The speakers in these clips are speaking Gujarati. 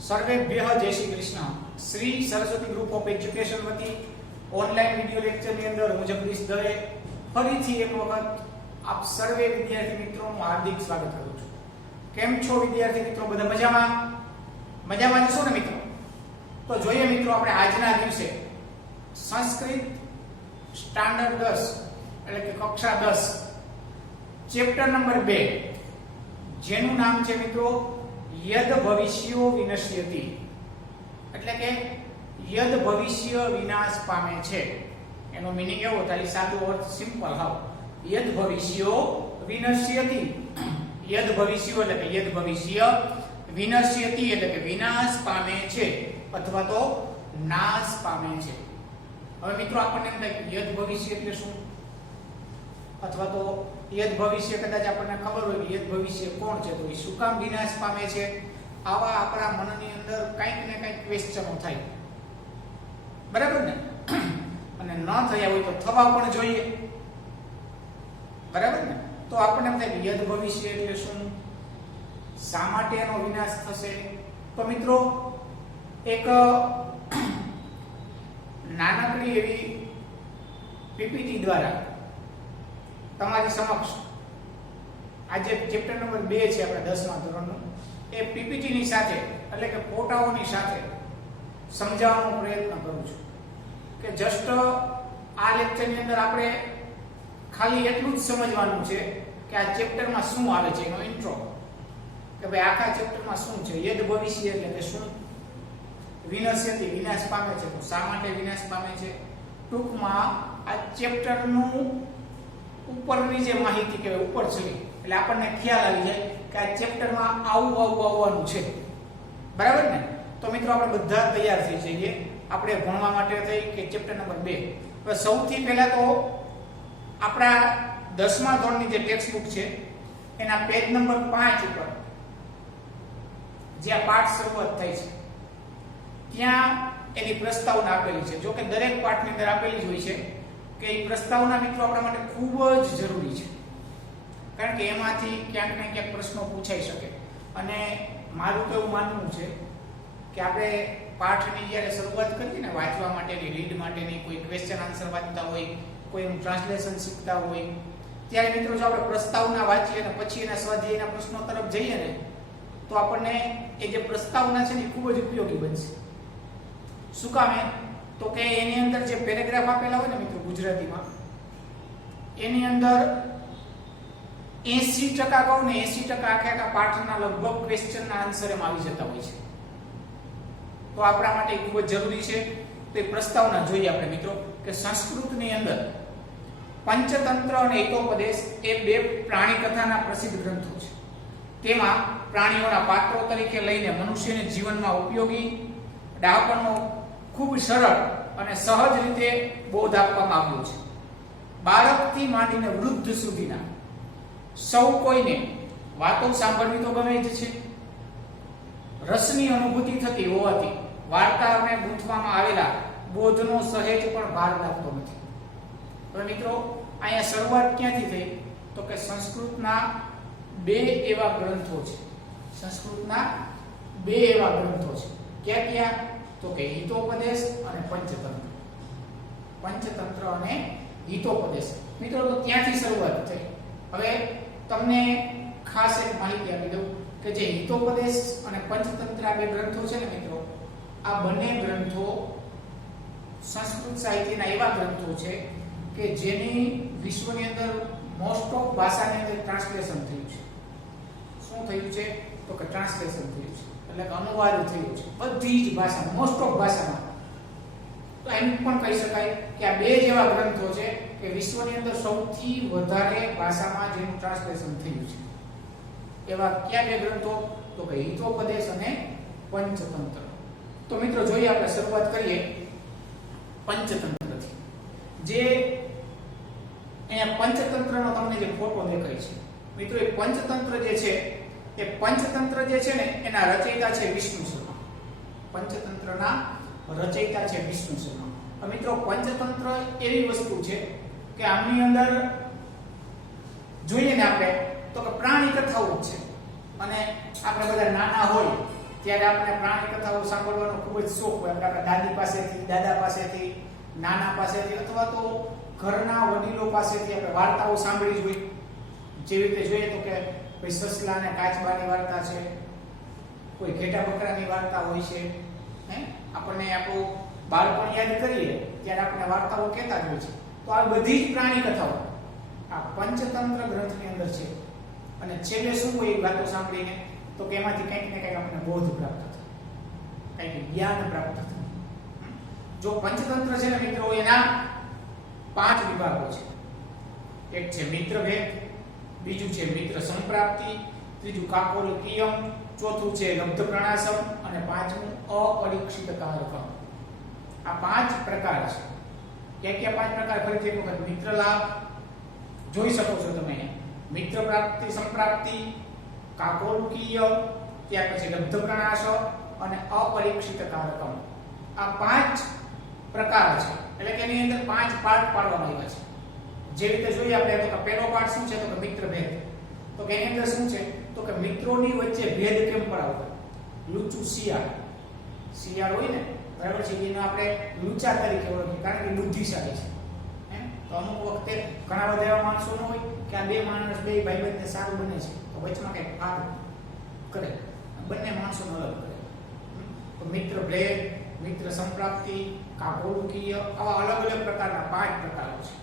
સર્વેભ્યઃ જય Shri Krishna. Shri Saraswati group of education વતી ઓનલાઈન વિડિયો લેક્ચરની અંદર હું જગદીશ દવે ફરીથી એક વખત આપ સર્વે વિદ્યાર્થી મિત્રોનું હાર્દિક સ્વાગત કરું છું. કેમ છો વિદ્યાર્થી મિત્રો? બધા મજામાં? મજામાં છો ને મિત્રો? તો જોઈએ મિત્રો, આપણે આજના દિવસે સંસ્કૃત સ્ટાન્ડર્ડ 10 એટલે કે કક્ષા 10 ચેપ્ટર નંબર 2 જેનું નામ છે મિત્રો યદ ભવિષ્યો વિનશ્યતિ, એટલે કે યદ ભવિષ્ય વિનાશ પામે છે. એનો મીનિંગ એવો થાય, સાદો અર્થ સિમ્પલ હાવ, યદ ભવિષ્યો વિનશ્યતિ. યદ ભવિષ્યો એટલે કે યદ ભવિષ્ય વિનશ્યતિ એટલે કે વિનાશ પામે છે અથવા તો નાશ પામે છે. હવે મિત્રો આપણને એમ થાય યદ ભવિષ્ય એટલે શું, અથવા તો યદ ભવિષ્ય કદાચ આપણને ખબર હોય કે યદ ભવિષ્ય કોણ છે, તો એ શું કામ વિનાશ પામે છે, આવા આપણા મનની અંદર કંઈક ને કંઈક ક્વેશ્ચનો થાય, બરાબર ને? અને ન થયા હોય તો થવા પણ જોઈએ, બરાબર ને? તો આપણને એમ થાય કે યદ ભવિષ્ય એટલે શું, શા માટે એનો વિનાશ થશે? તો મિત્રો એક નાનકડી એવી પીપીટી દ્વારા તમારી સમક્ષ આજે ચેપ્ટર નંબર 2 છે આપણા 10મા ધોરણનું, એ પીપીટી ની સાથે એટલે કે ફોટાઓની સાથે સમજાવવાનો પ્રયત્ન કરું છું કે જસ્ટ આ લેક્ચરની અંદર આપણે ખાલી એટલું જ સમજવાનું છે કે આ ચેપ્ટરમાં શું આવે છે, એનો ઇન્ટ્રો, કે ભાઈ આખા ચેપ્ટરમાં શું છે. યદ ભવિષ્ય એટલે કે શું, વિનશ્યતિ વિનાશ પામે છે, તો શા માટે વિનાશ પામે છે. ટૂંકમાં આ ચેપ્ટરનું ઉપરની જે માહિતી કે ઉપર ચડી એટલે આપણને ખ્યાલ આવી જાય કે આ ચેપ્ટરમાં આવું આવવાનું છે, બરાબર ને? તો મિત્રો આપણે બધા તૈયાર થઈ જઈએ આપણે ભણવા માટે થઈ કે ચેપ્ટર નંબર 2. હવે સૌથી પહેલા તો આપણા 10મા ધોરણની જે ટેક્સ્ટ બુક છે એના પેજ નંબર 5 ઉપર જે આ પાઠ શરૂઆત થાય છે ત્યાં એની પ્રસ્તાવના આપેલી છે. જો કે દરેક પાઠની અંદર આપેલી જ હોય છે કે એ પ્રસ્તાવના મિત્રો આપણા માટે ખૂબ જ જરૂરી છે, કારણ કે એમાંથી ક્યાંક ને ક્યાંક પ્રશ્નો પૂછાઈ શકે. અને મારું તો એવું માનવું છે કે આપણે પાઠની જ્યારે શરૂઆત કરીએ ને વાંચવા માટેની, રીડ માટેની, કોઈ ક્વેશ્ચન આન્સર વાંચતા હોય, કોઈ એનું ટ્રાન્સલેશન શીખતા હોય, ત્યારે મિત્રો જો આપણે પ્રસ્તાવના વાંચીએ અને પછી એના સ્વાધ્યાયના પ્રશ્નો તરફ જઈએ ને તો આપણને એ જે પ્રસ્તાવના છે ને એ ખૂબ જ ઉપયોગી બનશે. શું કામ? તો કે એની અંદર જે પેરેગ્રાફ આપેલા હોય ને મિત્રો ગુજરાતીમાં, એની અંદર 80% કહું ને 80% આખા પાઠના લગભગ ક્વેશ્ચનના આન્સર એમ આવી જતા હોય છે. તો આપણા માટે ખૂબ જ જરૂરી છે. તો એ પ્રસ્તાવના જોઈએ આપણે મિત્રો કે સંસ્કૃતની અંદર પંચતંત્ર અને હિતોપદેશ એ બે પ્રાણી કથાના પ્રસિદ્ધ ગ્રંથો છે. તેમાં પ્રાણીઓના પાત્રો તરીકે લઈને મનુષ્યને જીવનમાં ઉપયોગી, ડહાપણનો ખૂબ સરળ અને સહજ રીતે બોધ આપવામાં આવ્યો છે. બાળકથી માંડીને વૃદ્ધ સુધીના સૌ કોઈને વાતો સાંભળવી તો ગમે જ છે. રસની અનુભૂતિ થતી હોવાથી વાર્તાઓને ગૂંથવામાં આવેલા બોધનો સહેજ પણ ભાર લાગતો નથી. તો મિત્રો અહીંયા શરૂઆત ક્યાંથી થઈ? તો કે સંસ્કૃતના 2 એવા ગ્રંથો છે. સંસ્કૃતના 2 એવા ગ્રંથો છે. ક્યાં ક્યાં? તો કે હિતોપદેશ અને પંચતંત્ર. પંચતંત્ર અને હિતોપદેશ મિત્રો, તો ત્યાંથી શરૂઆત થઈ. હવે તમને ખાસ એક માહિતી આપી દઉં કે જે હિતોપદેશ અને પંચતંત્ર આ 2 ગ્રંથો છે ને મિત્રો, આ બંને ગ્રંથો સંસ્કૃત સાહિત્યના એવા ગ્રંથો છે કે જેની વિશ્વની અંદર મોસ્ટ ઓફ ભાષાની અંદર ટ્રાન્સલેશન થયું છે. શું થયું છે? તો કે ટ્રાન્સલેશન થયું છે, એટલે કે અનુવાદ થયો છે બધી જ ભાષામાં, મોસ્ટ ઓફ ભાષામાં. તો એમ પણ કહી શકાય કે આ 2 જેવા ગ્રંથો છે કે વિશ્વની અંદર સૌથી વધારે ભાષામાં જેનું ટ્રાન્સલેશન થયું છે. એવા કયા 2 ગ્રંથો? તો કે હિતોપદેશ અને પંચતંત્ર. તો મિત્રો જોઈએ, આપણે શરૂઆત કરીએ પંચતંત્રથી. જે અહીંયા પંચતંત્રનો તમને જે ફોટો દેખાય છે મિત્રો, એ પંચતંત્ર જે છે એ પંચતંત્ર જે છે ને એના રચયિતા છે વિષ્ણુ શર્મા. પંચતંત્રના રચયિતા છે વિષ્ણુ શર્મા. મિત્રો પંચતંત્ર એવી વસ્તુ છે કે આમની અંદર જોઈએ ને આપણે તો કે પ્રાણી કથાઓ જ છે. અને આપણે બધા નાના હોય ત્યારે આપણે પ્રાણી કથાઓ સાંભળવાનો ખૂબ જ શોખ હોય. આપણા દાદી પાસેથી, દાદા પાસેથી, નાના પાસેથી અથવા તો ઘરના વડીલો પાસેથી આપણે વાર્તાઓ સાંભળી જ હોય. જેવી રીતે જોઈએ તો કે ભાઈ સસલા અને કાચબાની વાર્તા છે, કોઈ ઘેટા બકરાની વાર્તા હોય છે. આપણને આપણું બાળપણ યાદ કરીએ ત્યારે આપણે વાર્તાઓ કહેતા જ હોય છે. તો આ બધી જ પ્રાણી કથાઓ આ પંચતંત્ર ગ્રંથની અંદર છે. અને છેલ્લે શું હોય એ વાતો સાંભળીને તો કે એમાંથી કંઈક ને કંઈક આપણને બોધ પ્રાપ્ત થાય, કંઈક જ્ઞાન પ્રાપ્ત થાય. જો પંચતંત્ર છે ને મિત્રો, એના 5 વિભાગો છે. એક છે મિત્રભેદ, બીજું છે મિત્ર સંપ્રાપ્તિ, ત્રીજું કાકોલકીયમ, ચોથું છે લબ્ધ પ્રણાસમ અને પાંચમું અપરીક્ષિત કારકમ. આ 5 પ્રકાર છે. ક્યાં 5 પ્રકાર? ફરીથી એક વખત મિત્ર લાભ જોઈ શકો છો તમે. મિત્ર પ્રાપ્તિ, સંપ્રાપ્તિ, કાકોલકીય, ત્યાર પછી લબ્ધ પ્રણાસ અને અપરીક્ષિત કારકમ. આ 5 પ્રકાર છે. એટલે કે એની અંદર 5 પાર્ટ પાડવામાં આવ્યા છે. જે રીતે જોઈએ આપણે તો કે પહેલો પાર્ટ શું છે તો કે મિત્ર ભેદ. તો કે એની અંદર શું છે તો કે મિત્રોની વચ્ચે ભેદ કેમ પડાવવો. લુચું શિયાળ હોય ને, બરાબર છે, એને આપણે લુચા તરીકે ઓળખીએ કારણ કે બુદ્ધિશાળી છે. તો અમુક વખતે ઘણા બધા એવા માણસો ન હોય કે આ બે માણસ, બે ભાઈબંધને સારું બને છે તો વચમાં કંઈક ફાર કરે, બંને માણસોને અલગ કરે. તો મિત્ર ભેદ, મિત્ર સંપ્રાપ્તિ, કાકોલકીય, આવા અલગ અલગ પ્રકારના 5 પ્રકારો છે.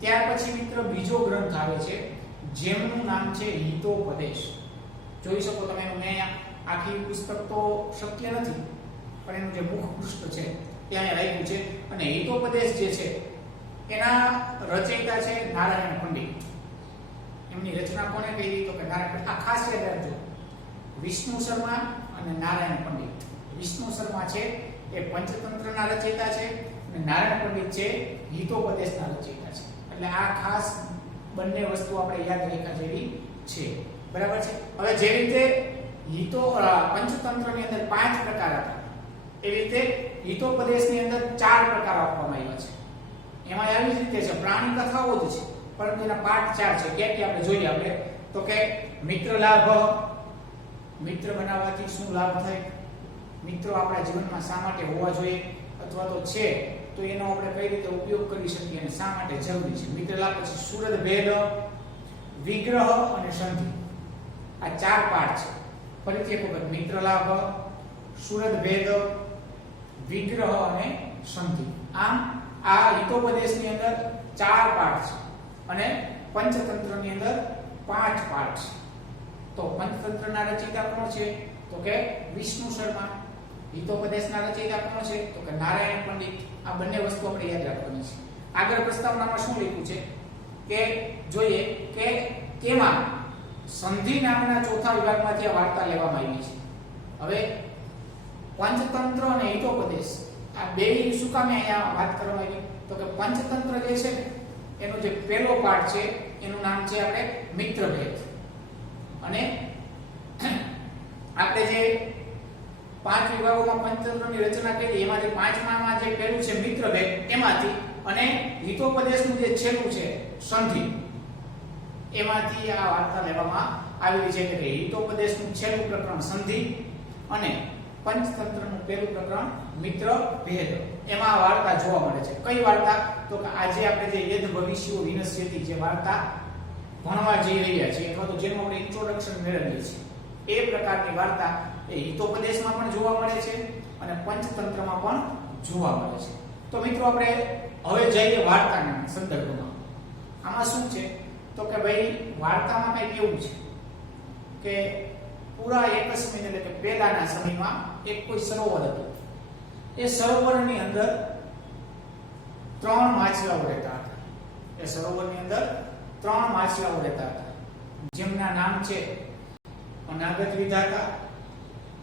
ત્યાર પછી મિત્ર બીજો ગ્રંથ આવે છે જેમનું નામ છે હિતોપદેશ. જોઈ શકો તમે એનું, મેં આખી પુસ્તક તો શક્ય નથી પણ એનું જે મુખ પૃષ્ઠ છે ત્યાં રાખ્યું છે. અને હિતોપદેશ જે છે એના રચયિતા છે નારાયણ પંડિત. એમની રચના કોને કરી તો કે નારાયણ. આ ખાસ યાદ રાખજો, વિષ્ણુ શર્મા અને નારાયણ પંડિત. વિષ્ણુ શર્મા છે એ પંચતંત્રના રચયિતા છે અને નારાયણ પંડિત છે હિતોપદેશના રચયિતા છે. એટલે આ ખાસ બંને વસ્તુ આપણે યાદ રાખવા જેવી છે, બરાબર છે. હવે જે રીતે પંચતંત્રની અંદર 5 પ્રકાર હતા એવી રીતે હિતોપદેશની અંદર 4 પ્રકાર આપવામાં આવ્યા છે. એમાં આવી રીતે છે પ્રાણી કથાઓ જ છે પરંતુ એના પાઠ 4 છે. ક્યાં આપણે જોઈએ આપણે તો કે મિત્ર લાભ, મિત્ર બનાવવાથી શું લાભ થાય, મિત્રો આપણા જીવનમાં શા માટે હોવા જોઈએ અથવા તો છે તો એનો આપણે કઈ રીતે ઉપયોગ કરી શકીએ અને શા માટે જરૂરી છે. મિત્ર લાભ, પછી સુરત ભેદ, વિગ્રહ અને સંધિ. આ 4 પાઠ છે. ફરીથી એક વખત મિત્ર લાભ, સુરત ભેદ, વિગ્રહ અને સંધિ. આમ આ હિતોપદેશની અંદર 4 પાઠ છે અને પંચતંત્રની અંદર 5 પાઠ છે. તો પંચતંત્રના રચયિતા કોણ છે તો કે વિષ્ણુ શર્મા. હિતોપદેશના રચયિતા કોણ છે તો કે નારાયણ પંડિત. આ બંને વસ્તુ આપણે યાદ રાખવાની છે. આગળ પ્રસ્તાવનામાં શું લખ્યું છે કે જોઈએ કે કેમાં સંધિ નામના ચોથા વિભાગમાંથી આ વાર્તા લેવામાં આવી છે. હવે પંચતંત્ર અને હિતોપદેશ આ બે શું કામે અહીંયા વાત કરવામાં આવી તો કે પંચતંત્ર જે છે એનો જે પહેલો પાઠ છે એનું નામ છે આપણે મિત્રભેદ. અને આપણે જે 5 વિભાગોમાં પંચતંત્રની રચના કરી એમાંથી 5મામાં જે પહેલું છે મિત્રભેદ એમાંથી, અને હિતોપદેશનું જે છેલ્લું છે સંધિ, એમાંથી આ વાર્તા લેવામાં આવેલી છે. કે હિતોપદેશનું છેલ્લું પ્રકરણ સંધિ અને પંચતંત્રનું પહેલું પ્રકરણ મિત્રભેદ, એમાં આ વાર્તા જોવા મળે છે. કઈ વાર્તા તો કે આજે આપણે જે યદ ભવિષ્યો વિનશ્યતિ જે વાર્તા ભણવા જઈ રહ્યા છીએ અથવા તો જેનું આપણે ઇન્ટ્રોડક્શન મેળવીએ છીએ એ પ્રકારની વાર્તા એ હિતોપદેશમાં પણ જોવા મળે છે અને પંચતંત્રમાં પણ જોવા મળે છે. તો મિત્રો આપણે હવે જઈએ વાર્તાના સંદર્ભમાં. આમાં શું છે તો કે ભાઈ વાર્તામાં કંઈક એવું છે કે પૂરા એકસ્મિન એટલે કે પહેલાના સમયમાં એક કોઈ સરોવર હતું. એ સરોવરની અંદર 3 માછલાઓ રહેતા હતા. એ સરોવરની અંદર 3 માછલાઓ રહેતા હતા જેમના નામ છે અનાગત વિધાતા,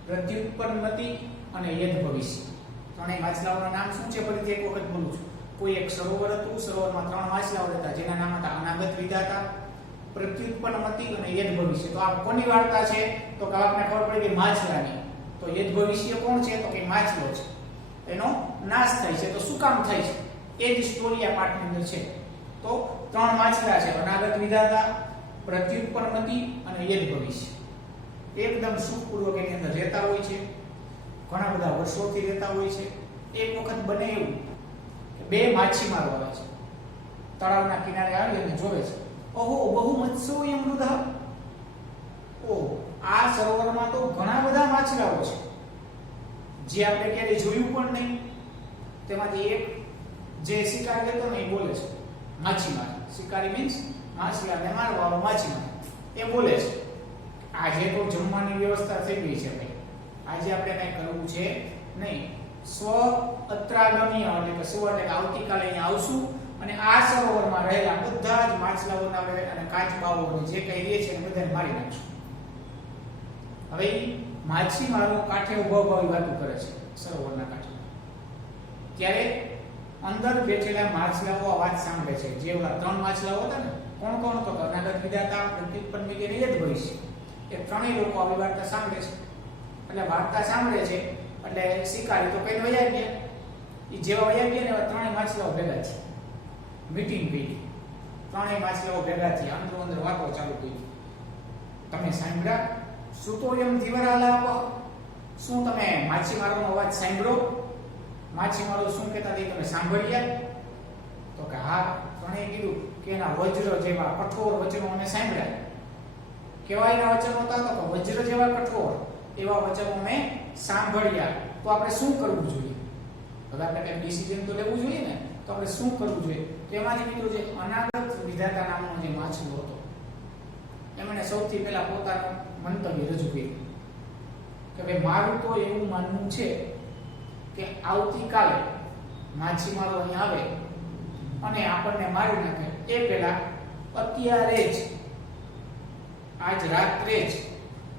પ્રત્યુત્પન્નમતિ અને યદ ભવિષ્ય. ત્રણેય માછલાઓના નામ શું છે ફરીથી એક વખત બોલું છું. કોઈ એક સરોવર હતું, સરોવરમાં 3 માછલાઓ રહેતા જેના નામ હતા અનાગત વિધાતા, પ્રત્યુત્પન્નમતિ અને યદ ભવિષ્ય. તો આ કોની વાર્તા છે તો કે આપણને ખબર પડી કે માછલાની. તો યદ ભવિષ્ય કોણ છે તો કે માછલો છે, એનો નાશ થાય છે. તો શું કામ થાય છે એ જ સ્ટોરી આ પાઠની અંદર છે. તો 3 માછલા છે, અનાગત વિધાતા, પ્રત્યુત્પન્નમતિ અને યદ ભવિષ્ય. એકદમ સુખપૂર્વક એની અંદર રહેતા હોય છે, ઘણા બધા વર્ષોથી રહેતા હોય છે. એક વખત બને એવું કે બે માછીમારો આવે છે, તળાવના કિનારે આવી અને જોવે છે, ઓહો બહુ મત્સ્યોયમ મૃદઃ, ઓહ આ સરોવરમાં તો ઘણા બધા માછલાઓ છે જે આપણે ક્યારેય જોયું પણ નહીં. તેમાંથી એક જે શિકાર લેતો ને એ બોલે છે, માછીમાર. શિકારી મીન્સ માછલાને મારવાળો માછીમાર. એ બોલે છે, આજે તો જમવાની વ્યવસ્થા થઈ ગઈ છે ભાઈ, આજે આપણે કઈ કરવું છે નહીં. સ્વ અત્રાગમ્ય એટલે કે સ્વ એટલે આવતીકાલે અહીંયા આવશું અને આ સરોવરમાં રહેલા બધા જ માછલાઓને આપણે અને કાચબાઓને જે કઈ રહે છે એને બધાને મારી નાખશું. હવે માછીમારો કાંઠે ઉભા ઉભા વાતો કરે છે સરોવરના કાંઠે. ત્યારે અંદર બેઠેલા માછલાઓ આ વાત સાંભળે છે. જે ઓલા 3 માછલાઓ હતા ને, કોણ કોણ તો અનાગત વિધાતા, પ્રતિપન્ન વગેરે એ જ હોય છે. એ ત્રણેય લોકો આવી વાર્તા સાંભળે છે. એટલે વાર્તા સાંભળે છે એટલે શિકારી તો કઈ વયા ગયા. એ જેવા વયા ગયા ને એવા ત્રણેય માછલાઓ ભેગા છે. મીટિંગ થઈ, ત્રણેય માછલાઓ ભેગા થઈ અંદરો અંદર વાતો ચાલુ કરી. તમે સાંભળ્યા? સુતોયમ ધીવરાલાપ, શું તમે માછીમારોનો અવાજ સાંભળ્યો? માછીમારો શું કહેતા તે તમે સાંભળ્યા? તો કે હા. ત્રણેય કીધું કે એના વજ્ર જેવા કઠોર વચનો અમે સાંભળ્યા. કેવા એના વચનો હતા? તો વજ્ર જેવા કઠોર એવા વચનો અમે સાંભળ્યા. તો આપણે શું કરવું જોઈએ? હવે આપણે કઈ ડિસિઝન તો લેવું જોઈએ ને. તો આપણે શું કરવું જોઈએ? તો એમાંથી મિત્રો જે અનાગત વિધાતા નામનો જે માછલો હતો, એમણે સૌથી પહેલા પોતાનું મંતવ્ય રજૂ કર્યું કે ભાઈ મારું તો એવું માનવું છે કે આવતીકાલે માછીમારો અહીં આવે અને આપણને મારી નાખે એ પહેલા અત્યારે જ, આજ રાત્રે જ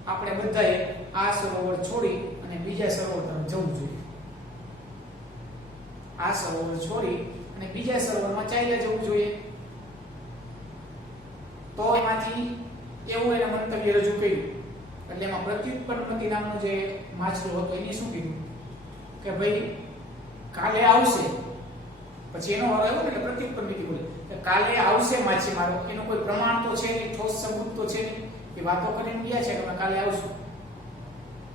આપણે બધાએ આ સરોવર છોડી અને બીજા સરોવર તરફ જવું જોઈએ. આ સરોવર છોડી અને બીજા સરોવરમાં ચાલ્યા જવું જોઈએ. તો એમાંથી એવું એને મંતવ્ય રજૂ કર્યું. એટલે એમાં પ્રત્યુત્પન્નમતિ નામનો જે માછલો હતો એને શું કીધું કે ભાઈ કાલે આવશે. પછી એનો અર્થ આવ્યો ને કે પ્રત્યુત્પન્નમતિ બોલે કે કાલે આવશે માછીમારો. એનો કોઈ પ્રમાણ તો છે નહીં, ઠોસ સબૂત તો છે નહીં. એ વાતો કરીને ગયા છે કે અમે કાલે આવશું,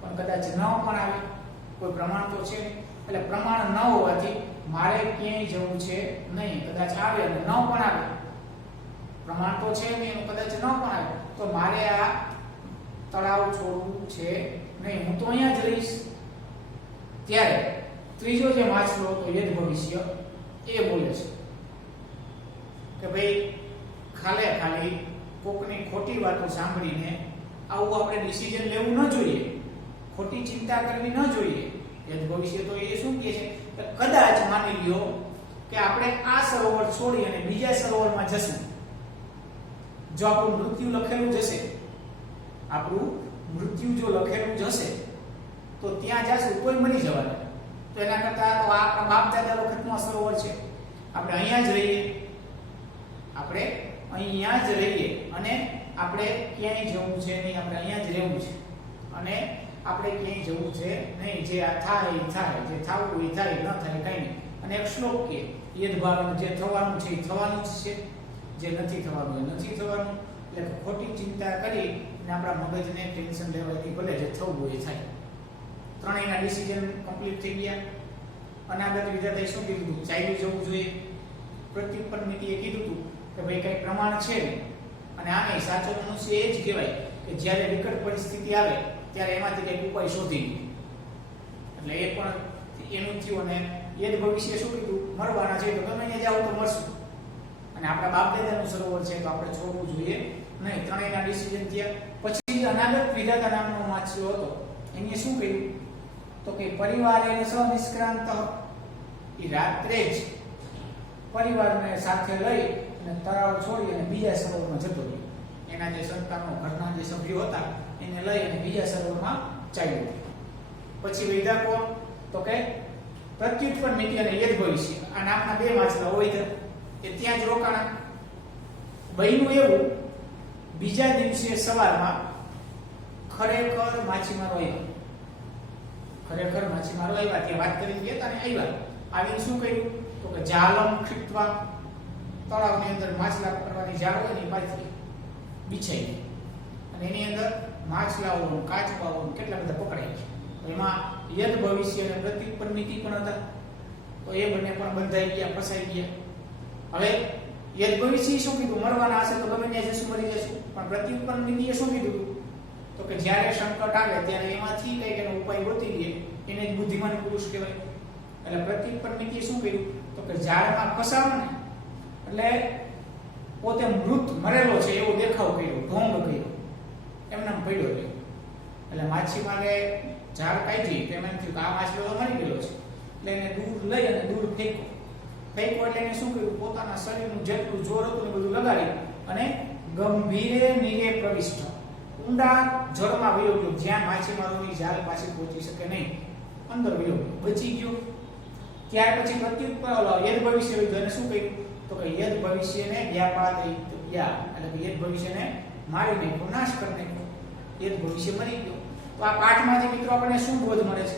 પણ કદાચ ન પણ આવે, કોઈ પ્રમાણ તો છે નહીં. એટલે પ્રમાણ ન હોવાથી મારે ક્યાંય જવું છે નહીં. કદાચ આવે અને ન પણ આવે, પ્રમાણ તો છે નહીં, કદાચ ન પણ આવે, તો મારે આ તળાવ છોડવું છે નહીં, હું તો અહીંયા જ રહીશ. ત્યારે ત્રીજો જે માછલો હતો યદ ભવિષ્ય, એ બોલે છે કે ભાઈ ખાલી કોકની ખોટી વાતો સાંભળીને આવું આપણે ડિસિઝન લેવું ન જોઈએ, ખોટી ચિંતા કરવી ન જોઈએ. યદ ભવિષ્ય તો એ શું કહે છે કે કદાચ માની લ્યો કે આપણે આ સરોવર છોડી અને બીજા સરોવરમાં જશું, જો આપણું મૃત્યુ લખેલું જશે, આપણું મૃત્યુ જો લખેલું જશે તો ત્યાં જશું તોય મરી જવાના. તો એના કરતા તો આ આપણા બાપ દાદા વખતનો સરોવર છે, આપણે અહીંયા જ રહીએ, આપણે અહીંયા જ રહીએ અને આપણે ક્યાંય જવું છે નહીં, આપણે અહીંયા જ રહેવું છે અને આપણે ક્યાંય જવું છે નહીં. જે થાય એ થાય, જે થવું એ થાય, ન થાય કઈ નહીં. અને એક શ્લોક કે યદભાવ, જે થવાનું છે એ થવાનું જ છે, જે નથી થવાનું એ નથી થવાનું. એટલે ખોટી ચિંતા કરી અને આપણા મગજને ટેન્શન લેવાથી ભલે જે થવું હોય એ થાય. ત્રણેયના ડિસિઝન કમ્પ્લીટ થઈ ગયા. અનાગત વિધાતાએ શું કીધું? ચાલ્યું જવું જોઈએ. પ્રત્યુત્પન્નમિતિએ કીધું હતું કે ભાઈ કઈ પ્રમાણ છે નહીં. અને આને સાચો મનુષ્ય એ જ કહેવાય કે જ્યારે વિકટ પરિસ્થિતિ આવે ત્યારે એમાંથી કઈક ઉપાય શોધી. એટલે એ પણ એનું થયું. અને એ જ ભવિષ્ય શું કીધું? મરવાના છે તો ગમે ત્યાં જાવ તો મરશું. અને આપણા બાપ દાદાનું સરોવર છે તો આપણે છોડવું જોઈએ નહીં. ત્રણેયના ડિસિઝન થયા. પછી અનાગત વિધાતા નામનો માછલો હતો, એને શું કહ્યું? તો કે પરિવારેણ સહ નિષ્ક્રાંત, એ રાત્રે જ પરિવારને સાથે લઈ અને તળાવ છોડી અને બીજા સરોવરમાં જતો રહ્યો. એના જે સંતાનો, ઘરના જે સભ્યો હતા એને લઈ અને બીજા સરોવરમાં ચાલ્યો. પછી વૈધા કોણ? તો કે પ્રત્યુત્પન્નમિતિ અને યદ ભવિષ્ય, આ નામના બે માછલા હોય એ ત્યાં જ રોકાણા. બન્યું એવું, બીજા દિવસે સવારમાં ખરેખર માછીમારો આવ્યા. ત્યાં વાત કરી ગયા અને આવ્યા. આવીને શું કર્યું? તો કે જાલમ ખીટવા, તળાવની અંદર માછલા પકડવાની જાળ હોય ને એ પાછી બિછાઈ અને એની અંદર માછલાઓ કાચબાઓ કેટલા બધા પકડાય છે. એમાં યદ ભવિષ્ય અને પ્રત્યુત્પન્નમિતિ પણ હતા. તો એ બંને પણ બંધાઈ ગયા, ફસાઈ ગયા. હવે યદ ભવિષ્ય શું કીધું? મરવાના હશે તો ગમે ત્યાં જશું, મરી જશું. પણ પ્રત્યુત્પન્નમિતિએ શું કીધું? તો કે જ્યારે સંકટ આવે ત્યારે એમાંથી કંઈક એનો ઉપાય ગોતી લે, એને જ બુદ્ધિમાન પુરુષ કહેવાય. એટલે પ્રત્યુત્પન્નમિતિએ શું કર્યું? તો કે ઝાડમાં ફસાવો ને એટલે પોતે મૃત મરેલો છે એવો દેખાવ કર્યો, ઢોંગ કર્યો, એમને પડ્યો રહ્યો. એટલે માછીમારે ઝાડ કાઢી તો એમ થયું કે આ માછલો તો મરી ગયેલો છે. એટલે એને દૂર લઈ અને દૂર ફેંકો એટલે એને શું કર્યું? પોતાના શરીરનું જેટલું જોર હતું એ બધું લગાડી અને ગંભીરે નીરે પ્રવિષ્ટ, ઊંડા જળમાં વયો ગયો, જ્યાં માછીમારોની જાળ પાછી પહોંચી શકે નહીં. અંદર વયો ગયો, બચી ગયો. ત્યાર પછી યદ ભવિષ્ય વિદ્વાને શું કહ્યું? તો કે યદ ભવિષ્યને વ્યાપાદયા, એટલે કે યદ ભવિષ્યને મારી નાખ્યો, નાશ કરી નાખ્યો. યદ ભવિષ્ય મરી ગયો. તો આ પાઠમાંથી મિત્રો આપણને શું બોધ મળે છે?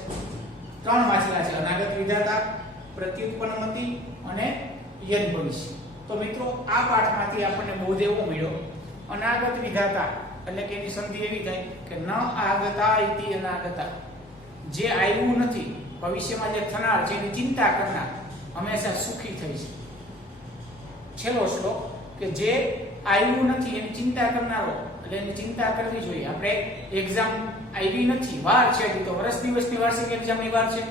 3 માછલા છે: અનાગત વિધાતા, પ્રત્યુત્પન્નમિતિ અને યદ ભવિષ્ય. તો મિત્રો આ પાઠમાંથી આપણને બોધ એવો મળ્યો, અનાગત વિધાતા એટલે કે એની સંધિ એવી થાય કે ન આગતા ઇતિ અનાગતા, જે આવ્યું નથી, ભવિષ્યમાં જે થનાર છે એની ચિંતા કરનાર હંમેશા સુખી થઈ છે. છેલ્લો શ્લોક કે જે આવ્યું નથી એની ચિંતા કરનારો, એટલે એની ચિંતા કરવી જોઈએ. આપણે એક્ઝામ આવી નથી, વાર છે, તો વર્ષ દિવસની વાર્ષિક એક્ઝામની વાર છે,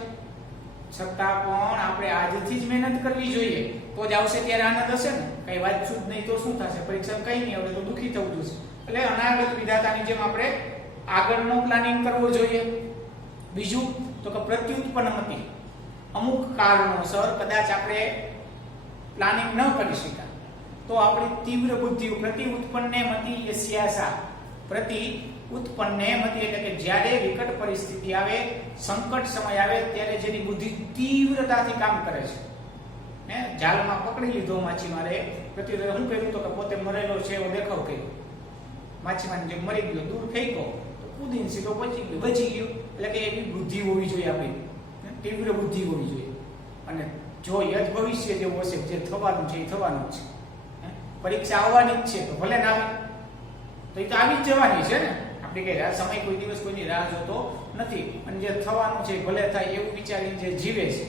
છતાં પણ આપણે આજથી જ મહેનત કરવી જોઈએ. તો જ આવશે ત્યારે આનંદ હશે ને. કઈ વાંચશું જ નહીં તો શું થશે? પરીક્ષા કઈ નહીં આવડે તો દુઃખી થવું જોશે. એટલે અનાગત વિધાતાની જેમ આપણે આગળનો પ્લાનિંગ કરવો જોઈએ. બીજું તો કે પ્રત્યુત્પન્નમિતિ, અમુક કારણોસર કદાચ આપણે પ્લાનિંગ ન કરી શક્યા તો આપણી તીવ્ર બુદ્ધિ પ્રતિ ઉત્પન્ને મતિ યસ્યાસા, પ્રતિ ઉત્પન્ને મતિ એટલે કે જ્યારે વિકટ પરિસ્થિતિ આવે, સંકટ સમય આવે ત્યારે જેની બુદ્ધિ તીવ્રતાથી કામ કરે છે. જાળમાં પકડી લીધો માછીમારે, પ્રત્યુત્તર શું કર્યું? તો કે પોતે મરેલો છે એવો દેખાવ કર્યો, માછીમાર જેમ મરી ગયો, દૂર ફેંકો તો કૂદીને સીધો બચી ગયો. એટલે કે એવી બુદ્ધિ હોવી જોઈએ, આપણી તીવ્ર બુદ્ધિ હોવી જોઈએ. અને જો યદ ભવિષ્ય જેવું હશે, જે થવાનું છે એ થવાનું જ છે. પરીક્ષા આવવાની જ છે, તો ભલે ના આવે તો એ તો આવી જ જવાની છે ને. આપણે કઈ સમય કોઈ દિવસ કોઈની રાહ જોતો નથી. અને જે થવાનું છે ભલે થાય એવું વિચારીને જે જીવે છે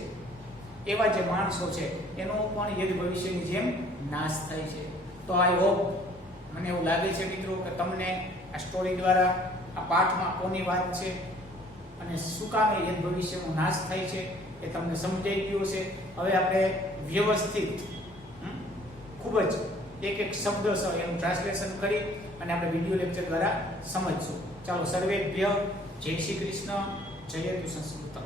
એવા જે માણસો છે એનો પણ યદ ભવિષ્યની જેમ નાશ થાય છે. તો આઈ હોપ, મને એવું લાગે છે મિત્રો કે તમને આ સ્ટોરી દ્વારા આ પાઠમાં કોની વાત છે અને શું કામ યદ ભવિષ્યનો નાશ થાય છે એ તમને સમજાઈ ગયું છે. હવે આપણે વ્યવસ્થિત ખૂબ જ એક એક શબ્દ એનું ટ્રાન્સલેશન કરી અને આપણે વિડિયો લેક્ચર દ્વારા સમજશું. ચાલો, સર્વેભ્ય જય શ્રી કૃષ્ણ, જયતુ સંસ્કૃતમ.